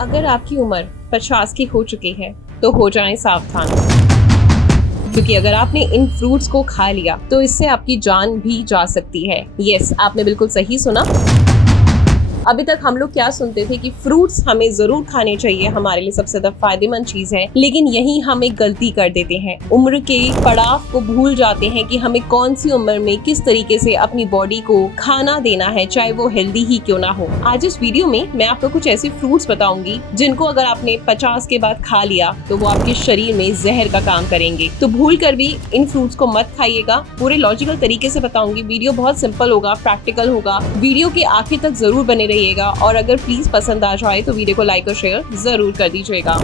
अगर आपकी उम्र 50 की हो चुकी है तो हो जाएं सावधान, क्योंकि अगर आपने इन फ्रूट्स को खा लिया तो इससे आपकी जान भी जा सकती है। यस, आपने बिल्कुल सही सुना। अभी तक हम लोग क्या सुनते थे कि फ्रूट्स हमें जरूर खाने चाहिए, हमारे लिए सबसे ज्यादा फायदेमंद चीज है, लेकिन यही हम एक गलती कर देते हैं। उम्र के पड़ाव को भूल जाते हैं कि हमें कौन सी उम्र में किस तरीके से अपनी बॉडी को खाना देना है, चाहे वो हेल्दी ही क्यों ना हो। आज इस वीडियो में मैं आपको कुछ ऐसे फ्रूट्स बताऊंगी जिनको अगर आपने 50 के बाद खा लिया तो वो आपके शरीर में जहर का काम करेंगे। तो भूल कर भी इन फ्रूट्स को मत खाइएगा। पूरे लॉजिकल तरीके से बताऊंगी। वीडियो बहुत सिंपल होगा, प्रैक्टिकल होगा। वीडियो के आखिर तक जरूर बने रहिएगा और अगर प्लीज पसंद आ जाए तो वीडियो को लाइक और शेयर जरूर कर दीजिएगा।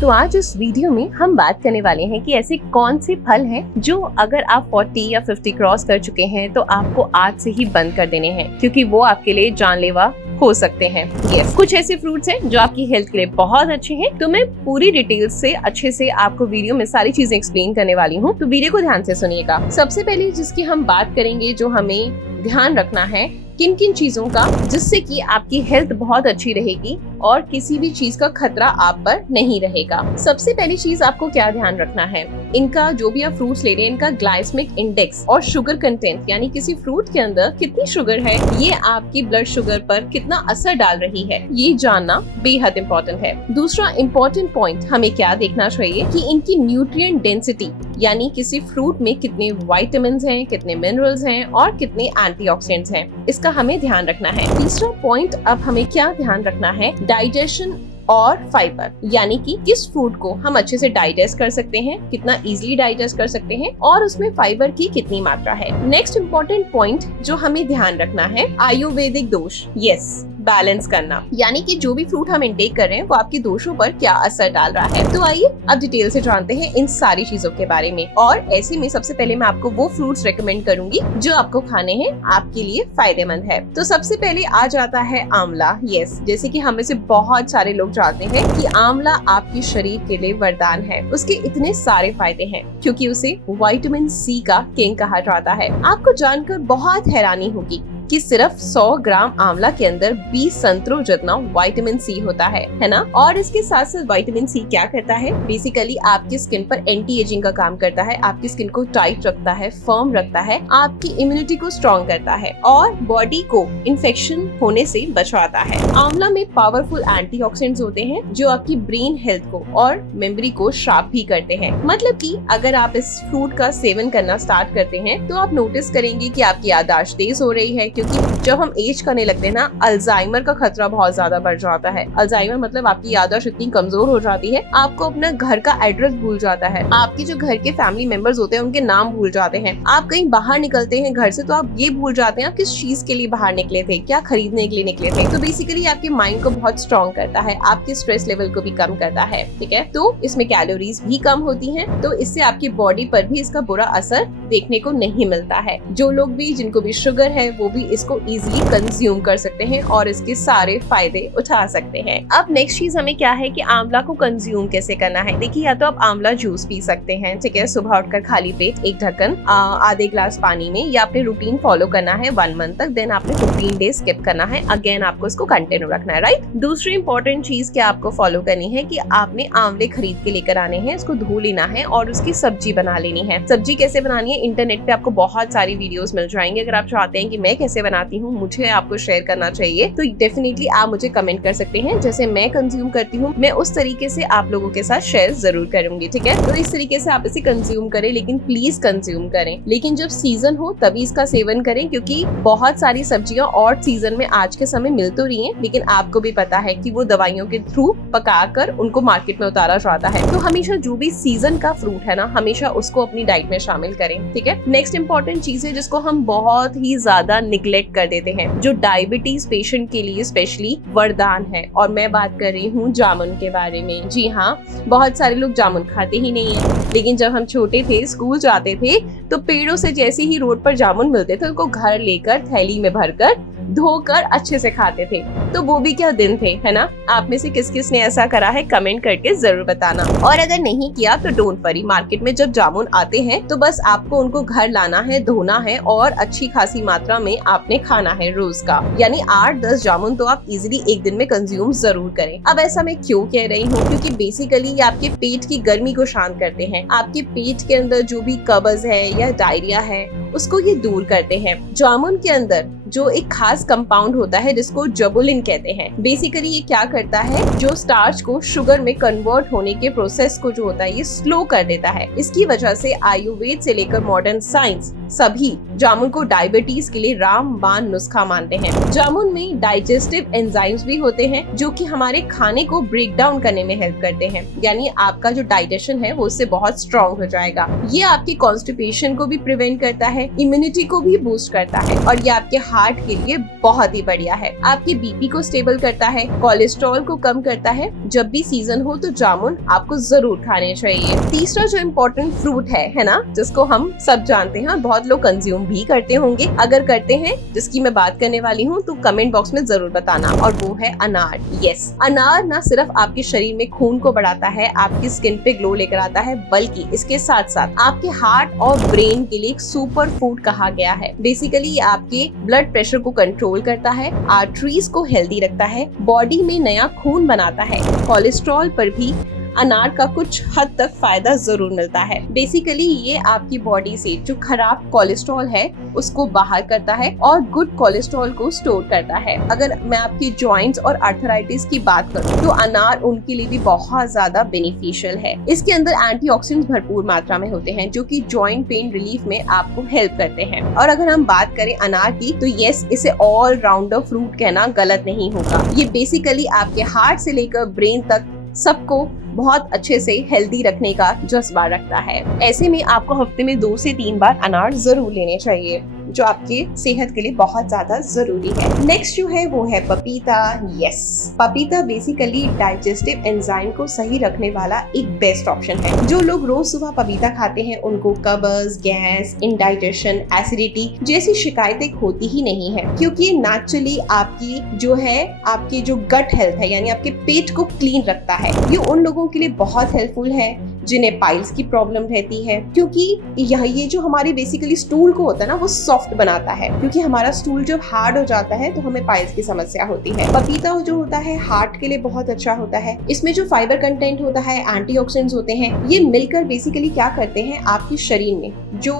तो आज इस वीडियो में हम बात करने वाले हैं कि ऐसे कौन से फल हैं जो अगर आप 40 या 50 क्रॉस कर चुके हैं तो आपको आज से ही बंद कर देने हैं, क्योंकि वो आपके लिए जानलेवा हो सकते हैं। यस, कुछ ऐसे फ्रूट्स हैं जो आपकी हेल्थ के लिए बहुत अच्छे हैं। तो मैं पूरी डिटेल से अच्छे से आपको वीडियो में सारी चीजें एक्सप्लेन करने वाली हूँ, तो वीडियो को ध्यान से सुनिएगा। सबसे पहले जिसकी हम बात करेंगे, जो हमें ध्यान रखना है किन किन चीजों का, जिससे कि आपकी हेल्थ बहुत अच्छी रहेगी और किसी भी चीज का खतरा आप पर नहीं रहेगा। सबसे पहली चीज आपको क्या ध्यान रखना है, इनका जो भी आप फ्रूट्स ले रहे हैं, इनका ग्लाइसेमिक इंडेक्स और शुगर कंटेंट, यानी किसी फ्रूट के अंदर कितनी शुगर है, ये आपकी ब्लड शुगर पर कितना असर डाल रही है, ये जानना बेहद इम्पोर्टेंट है। दूसरा इम्पोर्टेंट पॉइंट हमें क्या देखना चाहिए कि इनकी न्यूट्रिएंट डेंसिटी, यानी किसी फ्रूट में कितने विटामिन हैं, कितने मिनरल्स हैं और कितने एंटीऑक्सीडेंट्स हैं, इसका हमें ध्यान रखना है। तीसरा पॉइंट अब हमें क्या ध्यान रखना है, डाइजेशन और फाइबर, यानी कि किस फ्रूट को हम अच्छे से डाइजेस्ट कर सकते हैं, कितना इजीली डाइजेस्ट कर सकते हैं और उसमें फाइबर की कितनी मात्रा है। नेक्स्ट इम्पोर्टेंट पॉइंट जो हमें ध्यान रखना है, आयुर्वेदिक दोष, यस, बैलेंस करना, यानी कि जो भी फ्रूट हम इंटेक कर रहे हैं वो आपके दोषों पर क्या असर डाल रहा है। तो आइए अब डिटेल से जानते हैं इन सारी चीजों के बारे में। और ऐसे में सबसे पहले मैं आपको वो फ्रूट्स रेकमेंड करूंगी जो आपको खाने हैं, आपके लिए फायदेमंद है। तो सबसे पहले आ जाता है आंवला। यस, जैसे कि हम में से बहुत सारे लोग जानते हैं कि आंवला आपके शरीर के लिए वरदान है। उसके इतने सारे फायदे हैं क्योंकि उसे विटामिन सी का किंग कहा जाता है। आपको जानकर बहुत हैरानी होगी कि सिर्फ 100 ग्राम आंवला के अंदर 20 संतरों जितना विटामिन सी होता है ना। और इसके साथ साथ विटामिन सी क्या करता है, बेसिकली आपकी स्किन पर एंटी एजिंग का काम करता है, आपकी स्किन को टाइट रखता है, फर्म रखता है, आपकी इम्यूनिटी को स्ट्रॉन्ग करता है और बॉडी को इन्फेक्शन होने से बचाता है। आंवला में पावरफुल एंटीऑक्सीडेंट्स होते हैं जो आपकी ब्रेन हेल्थ को और मेमोरी को शार्प भी करते हैं। मतलब कि अगर आप इस फ्रूट का सेवन करना स्टार्ट करते हैं तो आप नोटिस करेंगे कि आपकी याददाश्त तेज हो रही है, क्योंकि जब हम एज करने लगते हैं ना, अल्जाइमर का खतरा बहुत ज्यादा बढ़ जाता है। अल्जाइमर मतलब आपकी याददाश्त इतनी कमजोर हो जाती है, आपको अपना घर का एड्रेस भूल जाता है, आपके जो घर के फैमिली मेंबर्स होते हैं उनके नाम भूल जाते हैं, आप कहीं बाहर निकलते हैं घर से तो आप ये भूल जाते हैं आप किस चीज के लिए बाहर निकले थे, क्या खरीदने के लिए निकले थे। तो बेसिकली आपके माइंड को बहुत स्ट्रॉन्ग करता है, आपके स्ट्रेस लेवल को भी कम करता है, ठीक है। तो इसमें कैलोरीज भी कम होती हैं, तो इससे आपकी बॉडी पर भी इसका बुरा असर देखने को नहीं मिलता है। जो लोग भी, जिनको भी शुगर है, वो भी इसको इजीली कंज्यूम कर सकते हैं और इसके सारे फायदे उठा सकते हैं। अब नेक्स्ट चीज हमें क्या है कि आंवला को कंज्यूम कैसे करना है। देखिए, या तो आप आंवला जूस पी सकते हैं, ठीक है, सुबह उठकर खाली पेट एक ढक्कन आधे ग्लास पानी में, या आपने रूटीन फॉलो करना है 1 मंथ तक, देन आपने 15 डेज स्किप करना है, अगेन आपको इसको कंटिन्यू रखना है, राइट। दूसरी इंपॉर्टेंट चीज क्या आपको फॉलो करनी है कि आपने आंवले खरीद के लेकर आने हैं, इसको धो लेना है और उसकी सब्जी बना लेनी है। सब्जी कैसे बनानी है, इंटरनेट पे आपको बहुत सारी वीडियोस मिल जाएंगे। अगर आप चाहते हैं कि मैं कैसे बनाती हूँ, मुझे आपको शेयर करना चाहिए, तो डेफिनेटली आप मुझे कमेंट कर सकते हैं। जैसे मैं कंज्यूम करती हूँ, मैं उस तरीके से आप लोगों के साथ शेयर जरूर करूंगी, ठीक है। तो इस तरीके से आप इसे कंज्यूम करें, लेकिन प्लीज कंज्यूम करें, लेकिन जब सीजन हो तभी इसका सेवन करें, क्योंकि बहुत सारी सब्जियां और सीजन में आज के समय मिल तो रही हैं, लेकिन आपको भी पता है कि वो दवाइयों के थ्रू पकाकर उनको मार्केट में उतारा जाता है। तो हमेशा जो भी सीजन का फ्रूट है ना, हमेशा उसको अपनी डाइट में शामिल करें, ठीक है। नेक्स्ट इंपॉर्टेंट चीज है जिसको हम बहुत ही ज्यादा निग्लेक्ट कर देते हैं, जो डायबिटीज पेशेंट के लिए स्पेशली वरदान है, और मैं बात कर रही हूँ जामुन के बारे में। जी हाँ, बहुत सारे लोग जामुन खाते ही नहीं है, लेकिन जब हम छोटे थे, स्कूल जाते थे, तो पेड़ों से जैसे ही रोड पर जामुन मिलते थे, उनको घर लेकर थैली में भरकर धोकर अच्छे से खाते थे। तो वो भी क्या दिन थे, है ना? आप में से किस किस ने ऐसा करा है कमेंट करके जरूर बताना। और अगर नहीं किया तो डोंट वरी, मार्केट में जब जामुन आते हैं तो बस आपको उनको घर लाना है, धोना है और अच्छी खासी मात्रा में आपने खाना है रोज का, यानी 8-10 जामुन तो आप इजीली एक दिन में कंज्यूम जरूर करें। अब ऐसा मैं क्यों कह रही हूँ, क्योंकि बेसिकली ये आपके पेट की गर्मी को शांत करते हैं। आपके पेट के अंदर जो भी कब्ज है या डायरिया है उसको ये दूर करते हैं। जामुन के अंदर जो एक खास कंपाउंड होता है जिसको जबुलिन कहते हैं, बेसिकली ये क्या करता है, जो स्टार्च को शुगर में कन्वर्ट होने के प्रोसेस को जो होता है ये स्लो कर देता है। इसकी वजह से आयुर्वेद से लेकर मॉडर्न साइंस सभी जामुन को डायबिटीज के लिए रामबाण नुस्खा मानते हैं। जामुन में डाइजेस्टिव एंजाइम्स भी होते हैं जो कि हमारे खाने को ब्रेक डाउन करने में हेल्प करते हैं, यानी आपका जो डाइजेशन है वो उससे बहुत स्ट्रॉन्ग हो जाएगा। ये आपकी कॉन्स्टिपेशन को भी प्रिवेंट करता है, इम्यूनिटी को भी बूस्ट करता है और ये आपके हार्ट के लिए बहुत ही बढ़िया है। आपके बीपी को स्टेबल करता है, कोलेस्ट्रॉल को कम करता है। जब भी सीजन हो तो जामुन आपको जरूर खाने चाहिए। तीसरा जो इम्पोर्टेंट फ्रूट है ना, जिसको हम सब जानते हैं, बहुत लोग कंज्यूम भी करते होंगे, अगर करते हैं जिसकी मैं बात करने वाली हूँ तो कमेंट बॉक्स में जरूर बताना, और वो है अनार। यस, अनार ना सिर्फ आपके शरीर में खून को बढ़ाता है, आपकी स्किन पे ग्लो लेकर आता है, बल्कि इसके साथ साथ आपके हार्ट और ब्रेन के लिए एक सुपर फूड कहा गया है। बेसिकली ये आपके ब्लड प्रेशर को कंट्रोल करता है, आर्टरीज को हेल्दी रखता है, बॉडी में नया खून बनाता है। कोलेस्ट्रॉल पर भी अनार का कुछ हद तक फायदा जरूर मिलता है। बेसिकली ये आपकी बॉडी से जो खराब कोलेस्ट्रॉल है उसको बाहर करता है और गुड कोलेस्ट्रॉल को स्टोर करता है। अगर मैं आपकी जॉइंट्स और आर्थराइटिस की बात करूं तो अनार उनके लिए भी बहुत ज्यादा बेनिफिशियल है। इसके अंदर एंटीऑक्सीडेंट्स भरपूर मात्रा में होते हैं जो कि जॉइंट पेन रिलीफ में आपको हेल्प करते हैं। और अगर हम बात करें अनार की तो यस, इसे ऑल राउंडर फ्रूट कहना गलत नहीं होगा। ये बेसिकली आपके हार्ट से लेकर ब्रेन तक सबको बहुत अच्छे से हेल्दी रखने का जज्बा रखता है। ऐसे में आपको हफ्ते में 2 से 3 बार अनार जरूर लेने चाहिए, जो आपके सेहत के लिए बहुत ज्यादा जरूरी है। नेक्स्ट जो है वो है पपीता। यस, पपीता बेसिकली डाइजेस्टिव एंजाइम को सही रखने वाला एक बेस्ट ऑप्शन है। जो लोग रोज सुबह पपीता खाते हैं उनको कब्ज, गैस, इंडाइजेशन, एसिडिटी जैसी शिकायतें होती ही नहीं है, क्योंकि ये नेचुरली आपकी जो गट हेल्थ है, यानी आपके पेट को क्लीन रखता है। ये उन लोगों के लिए बहुत हेल्पफुल है जिन्हें पाइल्स की प्रॉब्लम रहती है, क्योंकि ये जो हमारी बेसिकली स्टूल को होता है ना वो सॉफ्ट बनाता है, क्योंकि हमारा स्टूल जब हार्ड हो जाता है तो हमें पाइल्स की समस्या होती है। पपीता जो होता है हार्ट के लिए बहुत अच्छा होता है। इसमें जो फाइबर कंटेंट होता है, एंटीऑक्सीडेंट्स होते हैं, ये मिलकर बेसिकली क्या करते हैं, आपके शरीर में जो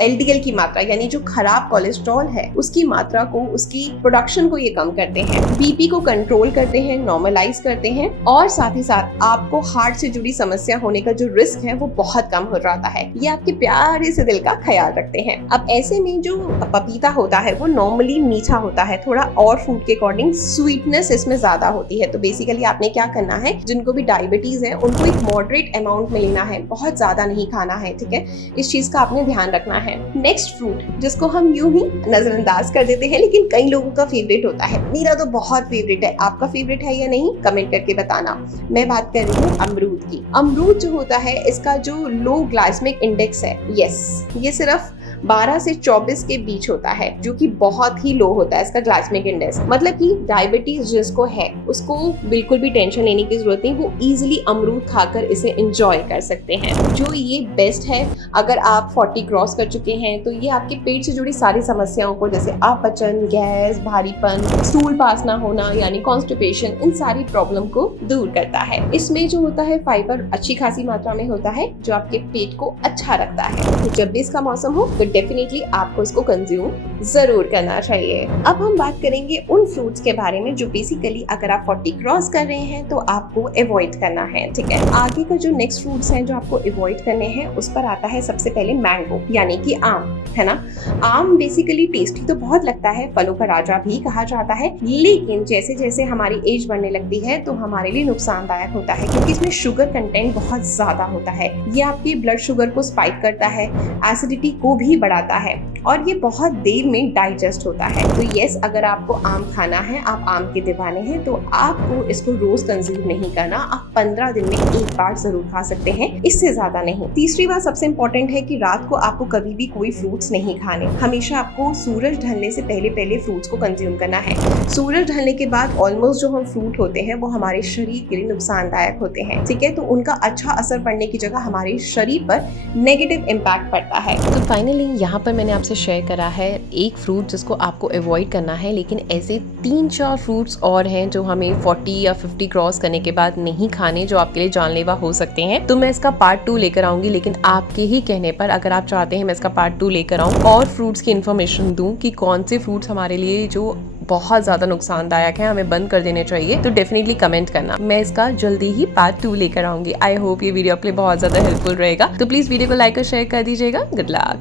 एलडीएल की मात्रा यानी जो खराब कोलेस्ट्रॉल है उसकी मात्रा को, उसकी प्रोडक्शन को ये कम करते हैं, बीपी को कंट्रोल करते हैं, नॉर्मलाइज करते हैं, और साथ ही साथ आपको हार्ट से जुड़ी समस्या होने का रिस्क है वो बहुत कम हो जाता है। ये आपके प्यारे से दिल का ख्याल रखते हैं। अब ऐसे में जो पपीता होता है वो नॉर्मली मीठा होता है, थोड़ा और फूड के अकॉर्डिंग स्वीटनेस इसमें ज्यादा होती है। तो बेसिकली आपने क्या करना है, जिनको भी डायबिटीज है उनको एक मॉडरेट अमाउंट में लेना है, बहुत ज्यादा नहीं खाना है, ठीक है? इस चीज का आपने ध्यान रखना है। नेक्स्ट फ्रूट जिसको हम यूं ही नजरअंदाज कर देते हैं लेकिन कई लोगों का फेवरेट होता है, मेरा तो बहुत फेवरेट है, आपका फेवरेट है या नहीं कमेंट करके बताना। मैं बात कर रही हूँ अमरूद की। अमरूद जो होता है इसका जो लो ग्लाइसेमिक इंडेक्स है, यस, ये सिर्फ 12 से 24 के बीच होता है, जो कि बहुत ही लो होता है इसका ग्लाइसेमिक इंडेक्स। मतलब कि डायबिटीज जिसको है उसको बिल्कुल भी टेंशन लेने की जरूरत नहीं, वो इजीली अमरूद खाकर इसे एंजॉय कर सकते हैं। जो ये बेस्ट है अगर आप 40 क्रॉस कर चुके हैं तो ये आपके पेट से जुड़ी सारी समस्याओं को, जैसे अपचन, गैस, भारीपन, स्टूल पास ना होना यानी कॉन्स्टिपेशन, इन सारी प्रॉब्लम को दूर करता है। इसमें जो होता है फाइबर अच्छी खासी मात्रा में होता है जो आपके पेट को अच्छा रखता है। तो जब भी इसका मौसम हो तो डेफिनेटली आपको इसको कंज्यूम जरूर करना चाहिए। अब हम बात करेंगे उन फ्रूट्स के बारे में जो बेसिकली अगर आप 40 क्रॉस कर रहे हैं तो आपको अवॉइड करना है, ठीक है? आगे का जो नेक्स्ट फ्रूट्स हैं जो आपको अवॉइड करने हैं उस पर आता है सबसे पहले मैंगो यानी कि आम, है ना? आम बेसिकली टेस्टी तो बहुत लगता है, फलों का राजा भी कहा जाता है, लेकिन जैसे जैसे हमारी एज बढ़ने लगती है तो हमारे लिए नुकसानदायक होता है, क्योंकि इसमें शुगर कंटेंट बहुत ज्यादा होता है। ये आपकी ब्लड शुगर को स्पाइक करता है, एसिडिटी को भी बढ़ाता है, और ये बहुत देर में डाइजेस्ट होता है। तो यस, अगर आपको आम खाना है, आप आम के दीवाने हैं, तो आपको इसको रोज कंज्यूम नहीं करना। आप 15 दिन में एक बार जरूर खा सकते हैं, इससे ज्यादा नहीं। तीसरी बात सबसे इंपॉर्टेंट है कि रात को आपको कभी भी कोई फ्रूट्स नहीं खाने। हमेशा आपको सूरज ढलने से पहले फ्रूट्स को कंज्यूम करना है। सूरज ढलने के बाद ऑलमोस्ट जो हम फ्रूट होते हैं वो हमारे शरीर के लिए नुकसानदायक होते हैं, ठीक है। तो उनका अच्छा असर पड़ने की जगह हमारे शरीर पर नेगेटिव इम्पैक्ट पड़ता है। तो फाइनली यहाँ पर मैंने आपसे शेयर करा है एक फ्रूट जिसको आपको अवॉइड करना है, लेकिन ऐसे 3-4 फ्रूट्स और हैं जो हमें 40 या 50 क्रॉस करने के बाद नहीं खाने, जो आपके लिए जानलेवा हो सकते हैं। तो मैं इसका पार्ट 2 लेकर आऊंगी, लेकिन आपके ही कहने पर, अगर आप चाहते हैं मैं इसका पार्ट 2 लेकर आऊँ और फ्रूट्स की इन्फॉर्मेशन दूं कि कौन से फ्रूट्स हमारे लिए जो बहुत ज़्यादा नुकसानदायक है, हमें बंद कर देने चाहिए, तो डेफिनेटली कमेंट करना। मैं इसका जल्दी ही पार्ट 2 लेकर आऊंगी। आई होप ये वीडियो आपके लिए बहुत ज़्यादा हेल्पफुल रहेगा। तो प्लीज़ वीडियो को लाइक और शेयर कर दीजिएगा। Good luck.